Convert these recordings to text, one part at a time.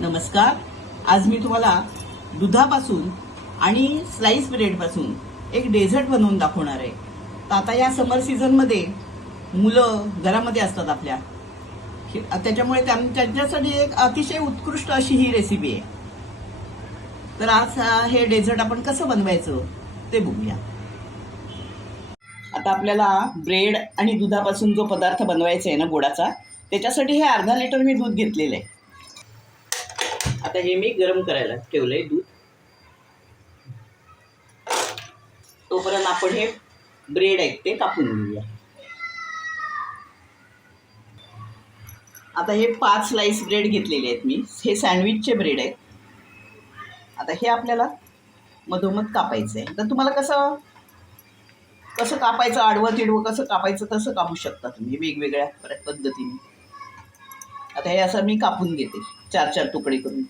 नमस्कार. आज मी तुम्हाला दुधापासून आणि स्लाईस ब्रेडपासून एक डेझर्ट बनवून दाखवणार आहे. तर आता या समर सीझनमध्ये मुलं घरामध्ये असतात आपल्या. त्याच्यामुळे त्यां- त्यांच्यासाठी एक अतिशय उत्कृष्ट अशी ही रेसिपी आहे. तर आज हे डेझर्ट आपण कसं बनवायचं ते बघूया. आता आपल्याला ब्रेड आणि दुधापासून जो पदार्थ बनवायचा आहे ना गोडाचा त्याच्यासाठी हे अर्धा लिटर मी दूध घेतलेलं आहे. आता हे मी गरम करायला ठेवलंय दूध. तोपर्यंत आपण हे ब्रेड आहेत ते कापून घेऊया. आता हे पाच स्लाइस ब्रेड घेतलेले आहेत मी. हे सँडविचचे ब्रेड आहेत. आता हे आपल्याला मधोमध कापायचं आहे तर तुम्हाला कसं कसं कापायचं आडवं तिडवं कसं कापायचं तसं कापू शकता तुम्ही. वेगवेगळ्या पद्धतीने. आता हे असं मी कापून घेते. चार चार तुकडे करून.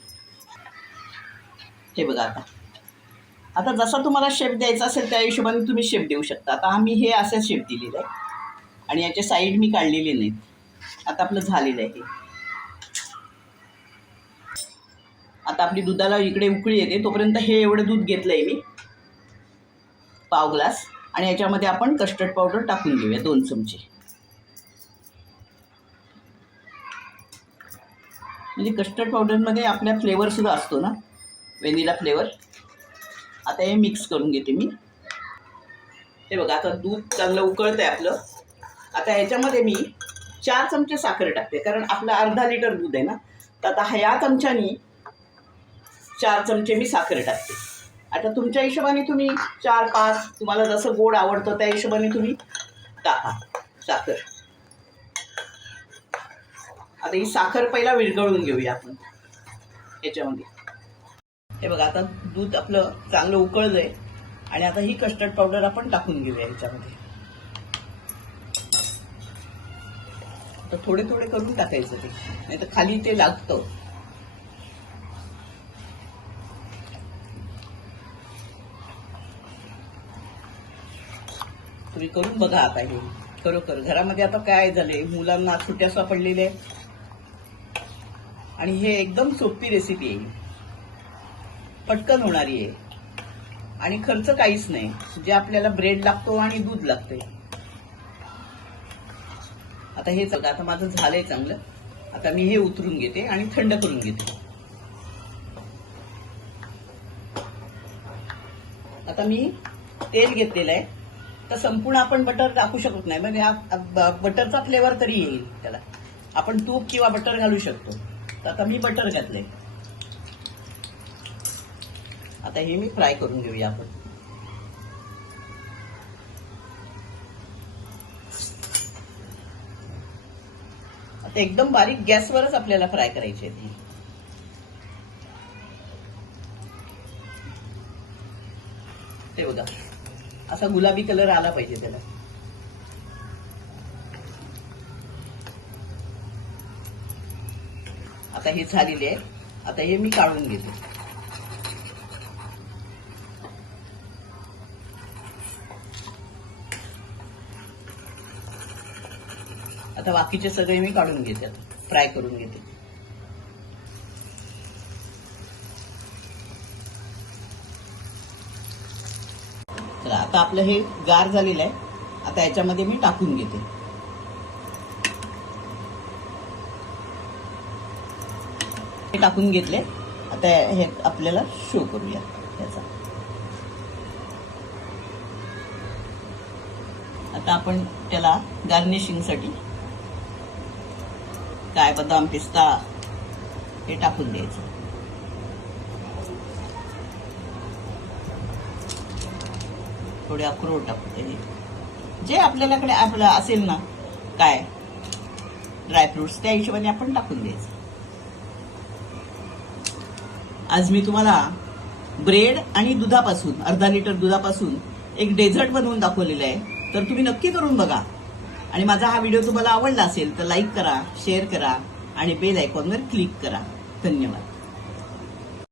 हे बघा आता. आता जसा तुम्हाला शेप द्यायचा असेल त्या हिशोबाने तुम्ही शेप देऊ शकता. आता आम्ही हे असं शेप दिलेलं आहे. आणि याच्या साईड मी काढलेले नाहीत. आता आपलं झालेलं आहे हे. आता आपली दुधाला इकडे उकळी येते. तोपर्यंत हे एवढं दूध घेतलं आहे मी. पाव ग्लास आणि याच्यामध्ये आपण कस्टर्ड पावडर टाकून घेऊया दोन चमचे. म्हणजे कस्टर्ड पावडरमध्ये आपल्या फ्लेवरसुद्धा असतो ना? व्हॅनिला फ्लेवर आता हे मिक्स करून घेते मी. हे बघा आता दूध चांगलं उकळतं आहे आपलं. आता ह्याच्यामध्ये मी चार चमचे साखर टाकते कारण आपलं अर्धा लिटर दूध आहे ना? तर आता ह्या चमच्यानी चार चमचे मी साखर टाकते. आता तुमच्या हिशोबाने तुम्ही चार पाच तुम्हाला जसं गोड आवडतं त्या हिशोबाने तुम्ही टाका साखर. आता ही साखर पहिला विरघळून घेऊया आपण. याच्यामध्ये. हे बघा आता दूध आपलं चांगलं उकळलंय आणि आता ही कस्टर्ड पावडर आपण टाकून घेऊया याच्यामध्ये. तर थोडे थोडे करून टाकायचं ते. नाही तर खाली ते लागतं. तुम्ही करून बघा आता हे. खरोखर. घरामध्ये आता काय झालंय? मुलांना सुट्या पडलेल्या आहेत. आणि हे एकदम सोपी रेसिपी आहे. पटकन होणारी आहे. आणि खर्च काहीच नाही. जे आपल्याला ब्रेड लागतो आणि दूध लागते आता हे सगळं आता माझं झालंय चांगलं. आता मी हे उतरून घेते आणि थंड करून घेते. आता मी तेल घेतलेलं आहे. तर संपूर्ण आपण बटर टाकू शकत नाही. म्हणजे बटरचा फ्लेवर तरी येईल त्याला. आपण तूप किंवा बटर घालू शकतो. तर आता मी बटर घातले आता हे मी फ्राय करून घेऊया आपण. आता एकदम बारीक गॅसवरच आपल्याला फ्राय करायचे आहे ती. ते बघा. असा गुलाबी कलर आला पाहिजे त्याला. आता हे झालेले आहे. आता हे मी काढून घेते. आता बाकीचे सगळे मी काढून घेते. फ्राय करून घेते. तर आता आपलं हे गार झालेलं आहे. आता याच्यामध्ये मी टाकून घेते. हे टाकून घेतले. आता हे आपल्याला शो करूया याचा आता आपण त्याला गार्निशिंगसाठी काय बदाम पिस्ता हे टाकून द्यायचं. थोडे अक्रोड टाकू जे आपल्याकडे आपलं असेल ना काय? ड्रायफ्रुट्स त्या हिशोबाने आपण टाकून द्यायचं. आज मी तुम्हाला ब्रेड आणि दुधापासून अर्धा लिटर दुधापासून एक डेझर्ट बनवून दाखवलेलं आहे. तर तुम्ही नक्की करून बघा. आणि माझा हा व्हिडिओ तुम्हाला आवडला असेल तर लाईक करा शेअर करा आणि बेल आयकॉनवर क्लिक करा. धन्यवाद.